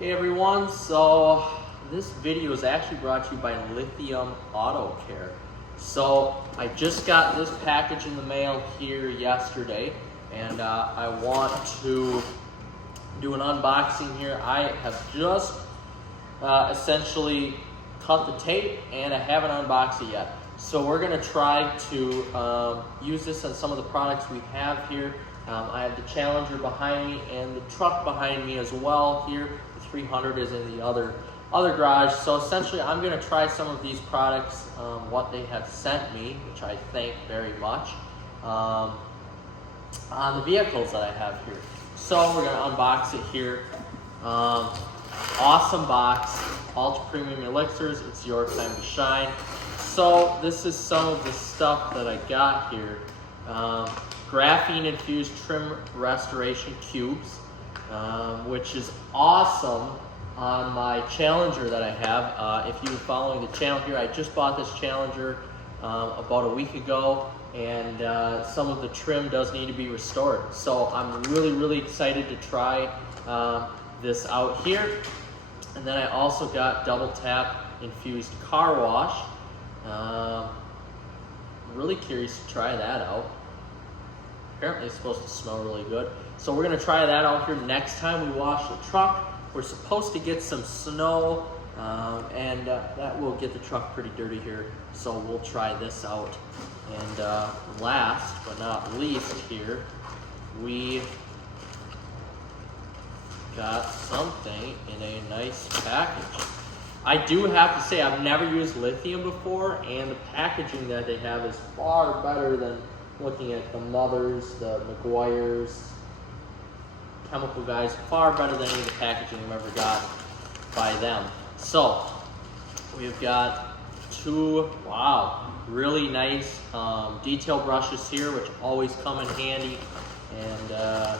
Hey everyone, so this video is actually brought to you by Lithium Autocare. So I just got this package in the mail here yesterday, and I want to do an unboxing here. I have just essentially cut the tape and I haven't unboxed it yet. So we're going to try to use this on some of the products we have here. I have the Challenger behind me and the truck behind me as well here. The 300 is in the other garage. So essentially I'm going to try some of these products, what they have sent me, which I thank very much, on the vehicles that I have here. So we're going to unbox it here. Awesome box, Ultra Premium Elixirs, it's your time to shine. So this is some of the stuff that I got here. Graphene infused trim restoration cubes, which is awesome on my Challenger that I have. If you've been following the channel here, I just bought this Challenger about a week ago, and some of the trim does need to be restored. So I'm really excited to try this out here. And then I also got double tap infused car wash. Really curious to try that out. Apparently it's supposed to smell really good. So we're gonna try that out here next time we wash the truck. We're supposed to get some snow, and that will get the truck pretty dirty here. So we'll try this out. And last but not least here, we got something in a nice package. I do have to say I've never used Lithium before, and the packaging that they have is far better than looking at the Mothers, the McGuire's, Chemical Guys, far better than any of the packaging I've ever got by them. So we've got two, really nice detail brushes here, which always come in handy. And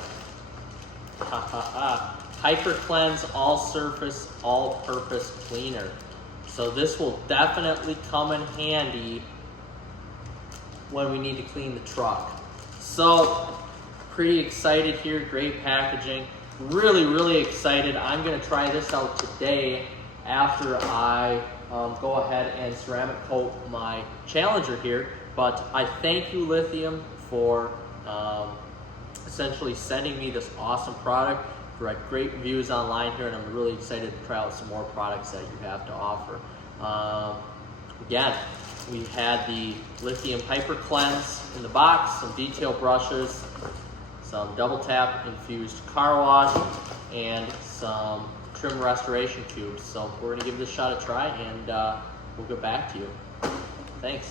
Hyper Cleanse All Surface All Purpose Cleaner. So this will definitely come in handy when we need to clean the truck. So pretty excited here, great packaging. Really excited. I'm gonna try this out today after I go ahead and ceramic coat my Challenger here. But I thank you, Lithium, for essentially sending me this awesome product. We write great reviews online here, and I'm really excited to try out some more products that you have to offer. Again, we had the Lithium Hyper Cleanse in the box, some detail brushes, some double tap infused car wash, and some trim restoration cubes. So we're gonna give this shot a try, and we'll get back to you. Thanks.